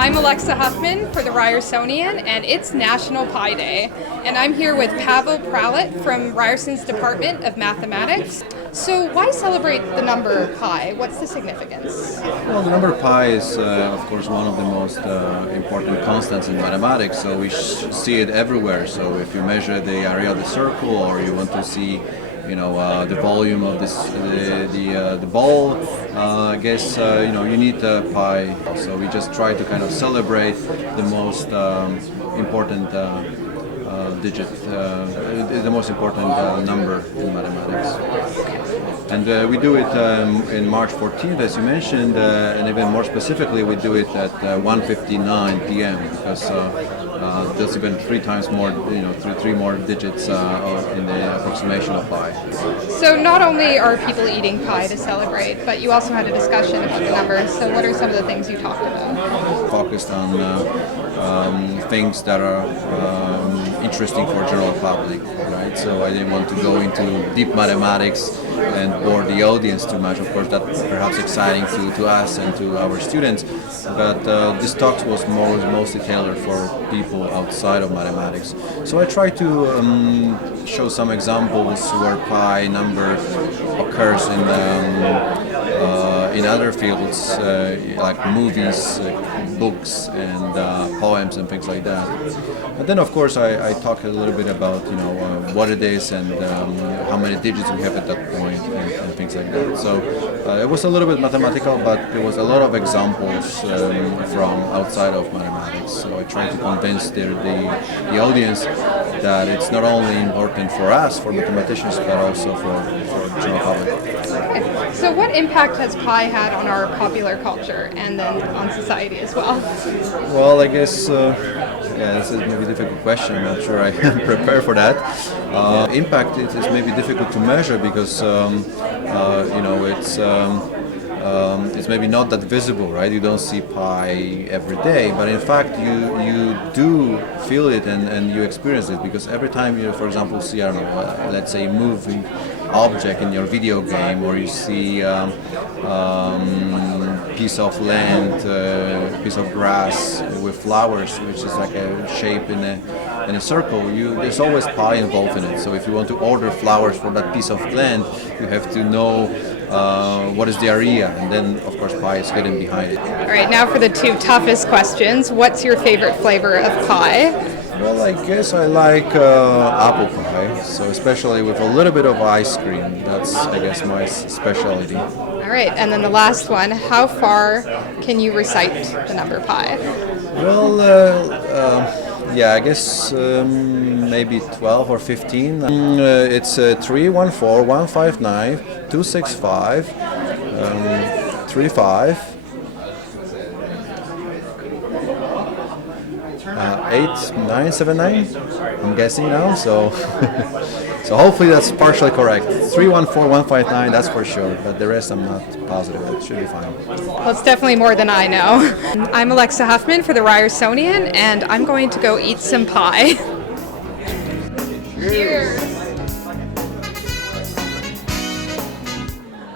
I'm Alexa Huffman for the Ryersonian, and it's National Pi Day. And I'm here with Pawel Pralat from Ryerson's Department of Mathematics. So why celebrate the number pi? What's the significance? Well, the number pi is, of course, one of the most important constants in mathematics, so we see it everywhere. So if you measure the area of the circle, or you want to see the volume of the ball, I guess you need pi. So we just try to kind of celebrate the most important digit, the most important number in mathematics. And we do it in March 14th, as you mentioned, and even more specifically, we do it at 1:59 p.m. because there's even three more digits in the approximation of pi. So not only are people eating pie to celebrate, but you also had a discussion about the numbers. So what are some of the things you talked about? Focused on things that are interesting for general public, right? So I didn't want to go into deep mathematics and bore the audience too much. Of course, that's perhaps exciting to us and to our students, but this talk was mostly tailored for people outside of mathematics. So I try to show some examples where pi number occurs in other fields like movies, books, and poems and things like that. And then, of course, I talk a little bit about what it is and how many digits we have at that point and things like that. So it was a little bit mathematical, but there was a lot of examples from outside of mathematics. So I try to convince the audience that it's not only important for us, for mathematicians, but also for the general public. Okay. So what impact has pi had on our popular culture and then on society as well? Well, I guess this is maybe a difficult question. I'm not sure I am prepared for that. Impact is maybe difficult to measure because it's maybe not that visible, right? You don't see pi every day, but in fact you do feel it and you experience it, because every time you, for example, see, I don't know, let's say, moving object in your video game, or you see piece of land, piece of grass with flowers, which is like a shape in a circle, there's always pi involved in it. So if you want to order flowers for that piece of land, you have to know what is the area, and then of course pi is hidden behind it. All right, now for the two toughest questions. What's your favorite flavor of pie? Well, I guess I like apple pie, so especially with a little bit of ice cream. That's, I guess, my specialty. All right, and then the last one, how far can you recite the number pi? Well, I guess maybe 12 or 15. It's 314 159 265 35 8979. I'm guessing now, so so hopefully that's partially correct. 314 159, that's for sure, but the rest I'm not positive. It should be fine. Well, it's definitely more than I know. I'm Alexa Huffman for the Ryersonian, and I'm going to go eat some pie. Cheers.